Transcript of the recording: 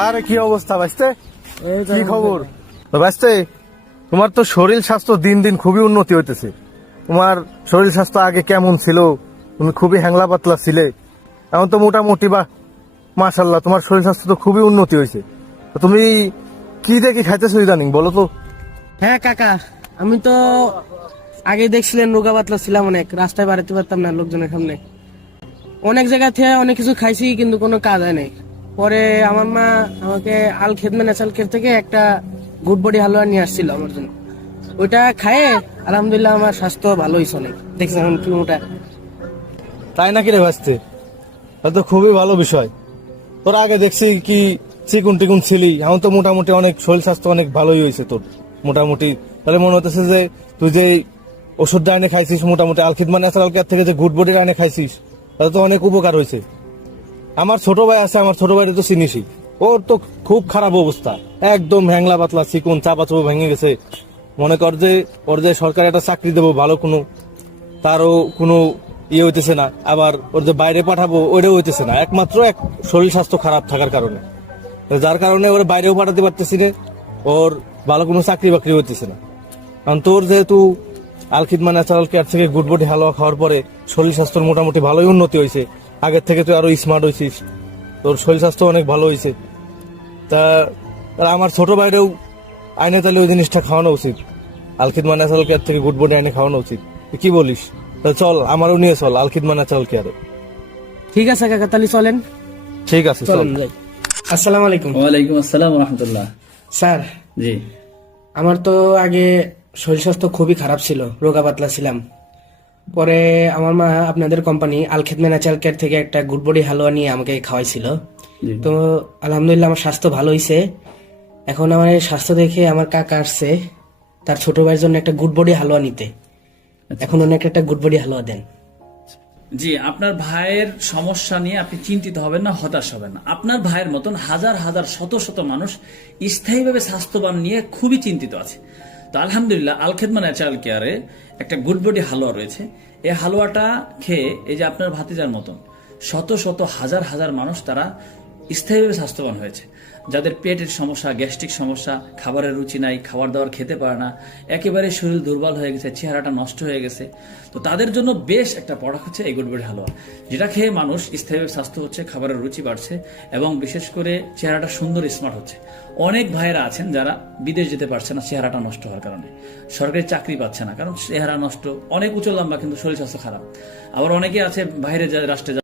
আরে কি অবস্থা ভাইস্তে, কি খবর? ভাইস্তে, তোমার তো শরীর স্বাস্থ্য দিন দিন খুবই উন্নতি হইতেছে। তোমার শরীর স্বাস্থ্য আগে কেমন ছিল? তুমি খুবই হ্যাংলা পাতলা ছিলে, এখন তো মোটামুটি বা মাশাল্লাহ তোমার শরীর স্বাস্থ্য তো খুবই উন্নতি হয়েছে। তো তুমি কি দেখি খাইতেছো ইদানিং বলো তো? হ্যাঁ কাকা, আমি তো আগে দেখছিলেন রোগা পাতলা ছিলাম, অনেক রাস্তায় বাড়াতে পারতাম না লোকজনের সামনে। অনেক জায়গা থেকে অনেক কিছু খাইছি কিন্তু কোনো কাজ হয় নাই। পরে আমার মা আমাকে আল খেদমে ন্যাচারাল কেয়ার থেকে একটা গুড বডি হালুয়া নিয়ে আসছিল আমার জন্য। ওইটা খায়ে আলহামদুলিল্লাহ আমার স্বাস্থ্য ভালো হয়েছে অনেক। দেখছেন এখন কি মোটা। তাই নাকি রে ভাইস্তে? তো খুবই ভালো বিষয়। তোর আগে দেখছি কি চিকুন টিকুন ছিলি, এখন তো মোটামুটি অনেক শরীর স্বাস্থ্য অনেক ভালোই হয়েছে তোর মোটামুটি। তাহলে মনে হতেছে যে তুই যে ওষুধটা এনে খাইছিস, মোটামুটি আলখিদমা ন্যাচারাল কেয়ার থেকে যে গুড বডির এনে খাইছিস, তাতে তো অনেক উপকার হয়েছে। আমার ছোট ভাই আছে, আমার ছোট ভাইটা তো চিনিসই, ওর তো খুব খারাপ অবস্থা, একদম হ্যাংলা পাতলা চিকুন, চাপা চোপা ভেঙে গেছে। মনে কর যে ওর যে সরকার একটা চাকরি দেবো ভালো কোনো, তারও কোনো ইয়ে হইতেছে না, আবার ওর যে বাইরে পাঠাবো ওইটাও হইতেছে না, একমাত্র এক শরীর স্বাস্থ্য খারাপ থাকার কারণে। যার কারণে ওর বাইরেও পাঠাতে পারতেছি না, ওর ভালো কোনো চাকরি বাকরি হইতেছে না। কারণ তোর যেহেতু আলখিদমা ন্যাচারাল কেয়ার থেকে গুড বডি হালুয়া খাওয়ার পরে শরীর স্বাস্থ্যের মোটামুটি ভালোই উন্নতি হয়েছে, আগের থেকে তুই আরো স্মার্ট হয়েছিস, তোর শরীর স্বাস্থ্য অনেক ভালো হয়েছে। তা আমার ছোট ভাইরেও আইনে তাহলে ওই জিনিসটা খাওয়ানো উচিত, আলখিদমা ন্যাচারাল কেয়ার থেকে গুড বডি আইনে খাওয়ানো উচিত। তুই কি বলিস? চল আমারও নিয়ে চল আলখিদমা ন্যাচারাল কেয়ারে। ঠিক আছে কাকা, তাহলে চলেন। ঠিক আছে, চল। চলেন যাই। আসসালামু আলাইকুম। ওয়ালাইকুম আসসালাম রহমতুল্লাহ। স্যার, জি আমার তো আগে শরীর স্বাস্থ্য খুবই খারাপ ছিল, রোগা পাতলা ছিলাম। পরে আমার মা আপনাদের কোম্পানি আল খেদমে ন্যাচারাল কেয়ার থেকে একটা গুড বডি হালুয়া নিয়ে আমাকে খাওয়াইছিল। জি। তো আলহামদুলিল্লাহ আমার স্বাস্থ্য ভালো হয়েছে। এখন আমার এই স্বাস্থ্য দেখে আমার কাকা আসছে তার ছোট ভাইয়ের জন্য একটা গুড বডি হালুয়া নিতে। এখন অনেক একটা গুড বডি হালুয়া দেন। জি, আপনার ভাইয়ের সমস্যা নিয়ে আপনি চিন্তিত হবেন না, হতাশ হবেন না। আপনার ভাইয়ের মতন হাজার হাজার শত শত মানুষ স্থায়ীভাবে স্বাস্থ্যবান নিয়ে খুবই চিন্তিত আছে। তো আলহামদুলিল্লাহ আল খেদমা ন্যাচারাল কেয়ারে একটা গুড বডি হালুয়া রয়েছে। এই হালুয়াটা খেয়ে এই যে আপনার ভাতিজার মতন শত শত হাজার হাজার মানুষ তারা স্থায়ীভাবে স্বাস্থ্যবান হয়েছে। যাদের পেটের সমস্যা, গ্যাস্ট্রিক সমস্যা, খাবারের রুচি নাই, খাবার দাবার খেতে পারে না, একেবারে শরীর দুর্বল হয়ে গেছে, চেহারাটা নষ্ট হয়ে গেছে, তো তাদের জন্য বেশ একটা প্রোডাক্ট হচ্ছে এই গুড বডি হালুয়া, যেটা খেয়ে মানুষ স্থায়ীভাবে স্বাস্থ্য হচ্ছে, খাবারের রুচি বাড়ছে এবং বিশেষ করে চেহারাটা সুন্দর স্মার্ট হচ্ছে। অনেক ভাইয়েরা আছেন যারা বিদেশ যেতে পারছে না চেহারাটা নষ্ট হওয়ার কারণে, সরকারি চাকরি পাচ্ছে না কারণ চেহারা নষ্ট, অনেক উঁচু লম্বা কিন্তু শরীর স্বাস্থ্য খারাপ। আবার অনেকে আছে বাইরে রাষ্ট্রে